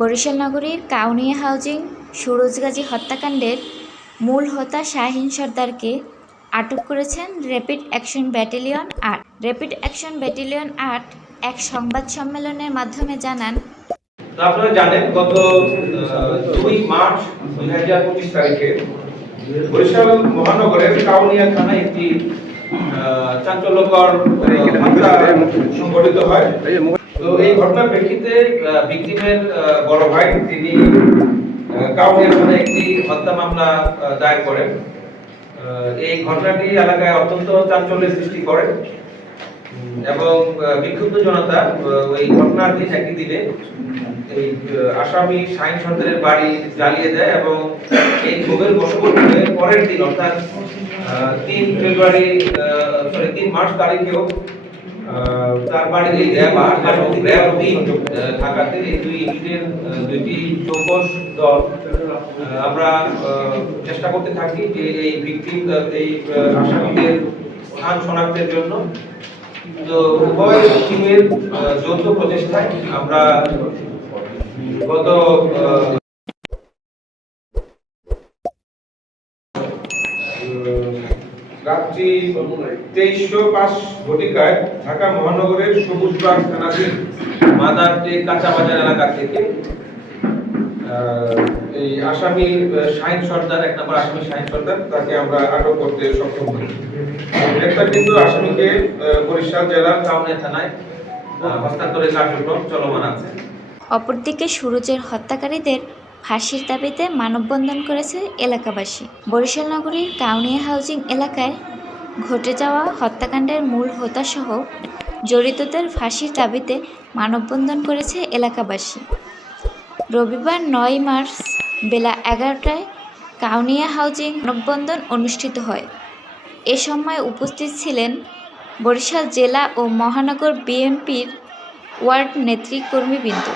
বরিশাল নগরীর কাউনিয়া হাউজিং সুরজগাজী হত্যাকাণ্ডের মূল হোতা শাহীন সর্দারকে আটক করেছেন rapid action battalion ৮। Rapid action battalion ৮ এক সংবাদ সম্মেলনের মাধ্যমে জানান, আপনারা জানেন গত ২ মার্চ ২০২৫ তারিখে বরিশাল মহানগরের কাউনিয়া থানায় একটি চাঞ্চল্যকর হত্যা সংঘটিত হয়। তো এই ঘটনার প্রেক্ষিতে ভিকটিমের বড় ভাই তিনি কাউনিয়া থানায় একটি হত্যা মামলা দায়ের করেন। এই ঘটনাটি এলাকায় অত্যন্ত চাঞ্চল্যের সৃষ্টি করে এবং বিক্ষুব্ধ জনতা ওই ঘটনার দিন একই দিনে এই আসামি শাহীন সর্দারের বাড়ি জ্বালিয়ে দেয় এবং এই ক্ষোভের বশবর্তী পরের দিন অর্থাৎ ৩ মার্চ তারিখেও তার বাড়িতে ঢাকাতে এই দুই ইউনিটের দুইটি চৌকস দল আমরা চেষ্টা করতে থাকি যে এই ভিকটিম এই আসামিদের স্থান শনাক্তের জন্য। তো উভয় টিমের যৌথ প্রচেষ্টায় আমরা গত রাত্রি 23:05 ঘটিকায় ঢাকা মহানগরের সবুজবাগ থানাধীন মাদারটে কাঁচা বাজার এলাকা থেকে এই আসামি শাহীন সর্দার, এক নম্বর আসামি শাহীন সর্দার, তাকে আমরা আটক করতে সক্ষম হই। গ্রেপ্তারকৃত আসামিকে বরিশাল জেলার কাউনিয়া থানায় হস্তান্তরের কার্যক্রম চলমান আছে। অপরদিকে সুরজের হত্যাকারীদের ফাঁসির দাবিতে মানববন্ধন করেছে এলাকাবাসী। বরিশাল নগরীর কাউনিয়া হাউজিং এলাকায় ঘটে যাওয়া হত্যাকাণ্ডের মূল হোতাসহ জড়িতদের ফাঁসির দাবিতে মানববন্ধন করেছে এলাকাবাসী। রবিবার ৯ মার্চ বেলা ১১টায় কাউনিয়া হাউজিং মানববন্ধন অনুষ্ঠিত হয়। এ সময় উপস্থিত ছিলেন বরিশাল জেলা ও মহানগর বিএনপির ওয়ার্ড নেতৃকর্মীবৃন্দ।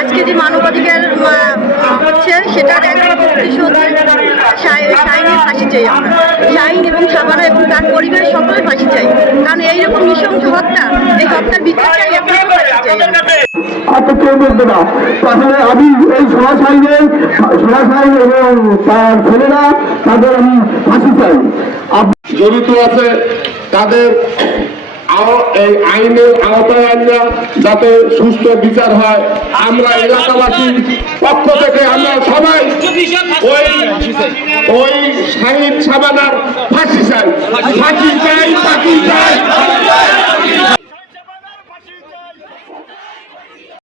আজকে যে মানবাধিকার হচ্ছে সেটার একদম শাহীনের ফাঁসি চাই। আমরা শাহীন এবং শাবানা এবং তার পরিবারের সকলে ফাঁসি চাই, কারণ এইরকম নৃশংস হত্যা, এই হত্যার বিচার চাই, এবং ফাঁসি চাই। কেউ বলবে না, তাহলে আমি এই সোনাশাহীন এবং তার ছেলেরা তাদের আমি ফাঁসি চাই। জড়িত আছে তাদের এই আইনের আওতায় আনরা যাতে সুস্থ বিচার হয়, আমরা এলাকাবাসীর পক্ষ থেকে আমরা সবাই ওই শাহীন শাবানার ফাঁসি চাই, ফাঁসি চাই, ফাঁসি চাই।